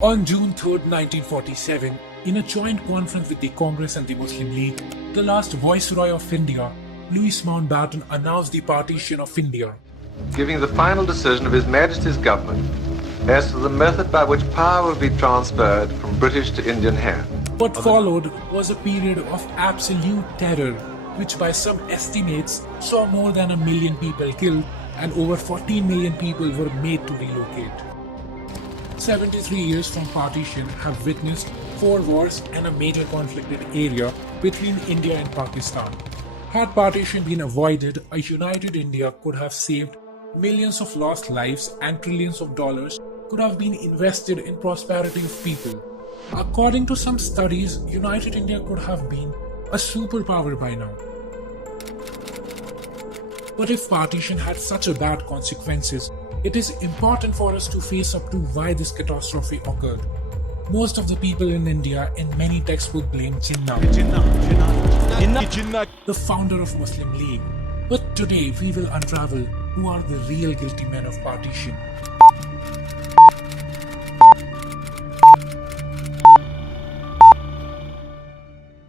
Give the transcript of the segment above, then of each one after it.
On June 3rd, 1947, in a joint conference with the Congress and the Muslim League, the last Viceroy of India, Louis Mountbatten, announced the partition of India, giving the final decision of His Majesty's government as to the method by which power will be transferred from British to Indian hands. What followed was a period of absolute terror, which by some estimates saw more than 1 million people killed and over 14 million people were made to relocate. 73 years from partition have witnessed 4 wars and a major conflicted area between India and Pakistan. Had partition been avoided, a united India could have saved millions of lost lives and trillions of dollars could have been invested in prosperity of people. According to some studies, united India could have been a superpower by now. But if partition had such a bad consequences, it is important for us to face up to why this catastrophe occurred. Most of the people in India in many textbooks blame Jinnah, the founder of Muslim League. But today we will unravel who are the real guilty men of partition.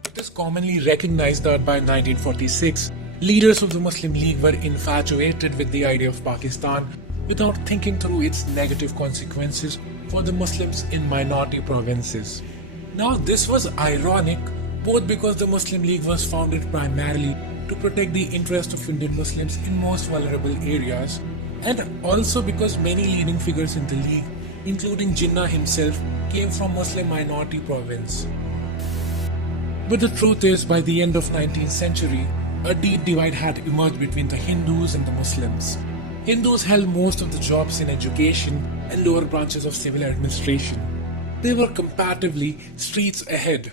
It is commonly recognized that by 1946, leaders of the Muslim League were infatuated with the idea of Pakistan without thinking through its negative consequences for the Muslims in minority provinces. Now, this was ironic both because the Muslim League was founded primarily to protect the interests of Indian Muslims in most vulnerable areas, and also because many leading figures in the League, including Jinnah himself, came from Muslim minority province. But the truth is, by the end of 19th century, a deep divide had emerged between the Hindus and the Muslims. Hindus held most of the jobs in education and lower branches of civil administration. They were comparatively streets ahead.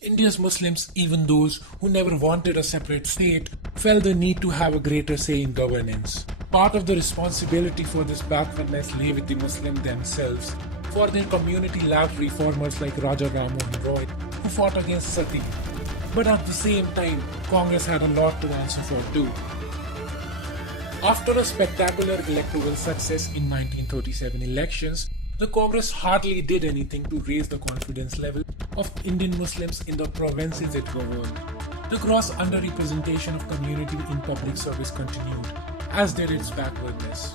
India's Muslims, even those who never wanted a separate state, felt the need to have a greater say in governance. Part of the responsibility for this backwardness lay with the Muslims themselves, for their community lacked reformers like Raja Ram Mohan Roy, who fought against Sati. But at the same time, Congress had a lot to answer for too. After a spectacular electoral success in 1937 elections, the Congress hardly did anything to raise the confidence level of Indian Muslims in the provinces it governed. The gross underrepresentation of community in public service continued, as did its backwardness.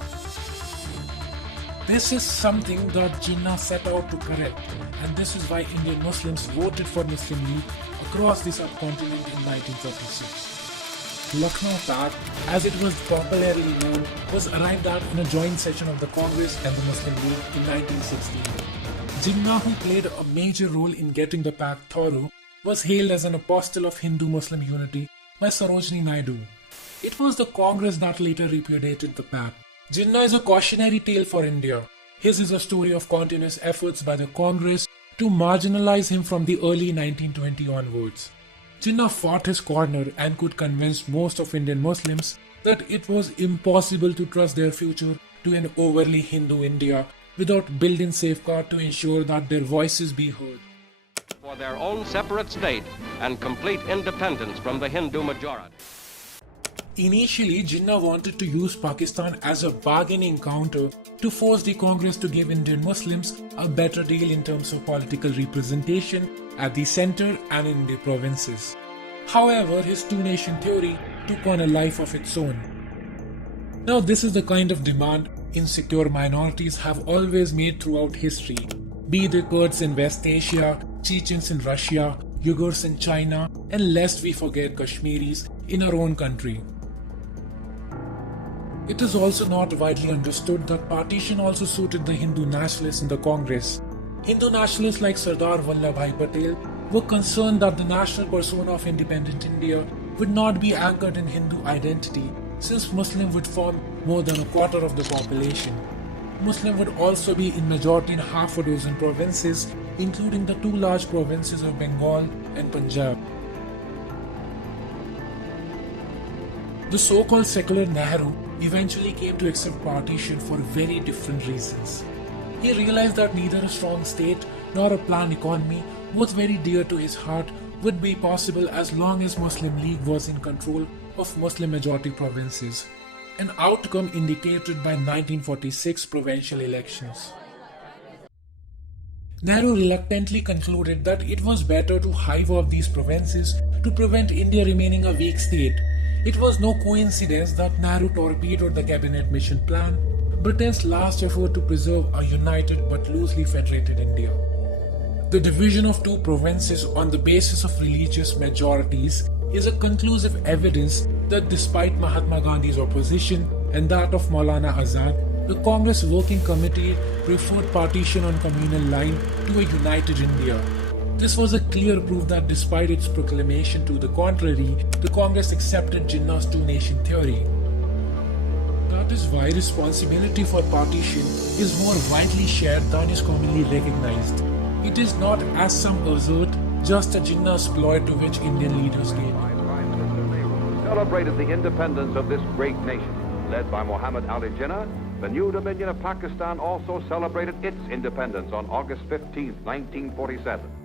This is something that Jinnah set out to correct, and this is why Indian Muslims voted for Muslim League across the subcontinent in 1936. Lucknow Pact, as it was popularly known, was arrived at in a joint session of the Congress and the Muslim League in 1916. Jinnah, who played a major role in getting the pact thorough, was hailed as an apostle of Hindu-Muslim unity by Sarojini Naidu. It was the Congress that later repudiated the pact. Jinnah is a cautionary tale for India. His is a story of continuous efforts by the Congress to marginalize him from the early 1920 onwards. Jinnah fought his corner and could convince most of Indian Muslims that it was impossible to trust their future to an overly Hindu India without building safeguards to ensure that their voices be heard. For their own separate state and complete independence from the Hindu majority. Initially, Jinnah wanted to use Pakistan as a bargaining counter to force the Congress to give Indian Muslims a better deal in terms of political representation at the center and in the provinces. However, his two-nation theory took on a life of its own. Now, this is the kind of demand insecure minorities have always made throughout history, be they Kurds in West Asia, Chechens in Russia, Uyghurs in China, and lest we forget Kashmiris in our own country. It is also not widely understood that partition also suited the Hindu nationalists in the Congress. Hindu nationalists like Sardar Vallabhbhai Patel were concerned that the national persona of independent India would not be anchored in Hindu identity, since Muslim would form more than a quarter of the population. Muslim would also be in majority in half a dozen provinces, including the 2 large provinces of Bengal and Punjab. The so-called secular Nehru eventually came to accept partition for very different reasons. He realized that neither a strong state nor a planned economy, both very dear to his heart, would be possible as long as Muslim League was in control of Muslim majority provinces, an outcome indicated by 1946 provincial elections. Nehru reluctantly concluded that it was better to hive off these provinces to prevent India remaining a weak state. It was no coincidence that Nehru torpedoed the cabinet mission plan, Britain's last effort to preserve a united but loosely federated India. The division of two provinces on the basis of religious majorities is a conclusive evidence that despite Mahatma Gandhi's opposition and that of Maulana Azad, the Congress Working Committee preferred partition on communal line to a united India. This was a clear proof that despite its proclamation to the contrary, the Congress accepted Jinnah's two-nation theory. That is why responsibility for partition is more widely shared than is commonly recognized. It is not, as some assert, just a Jinnah's ploy to which Indian leaders came. Celebrated the independence of this great nation. Led by Muhammad Ali Jinnah, the new Dominion of Pakistan also celebrated its independence on August 15, 1947.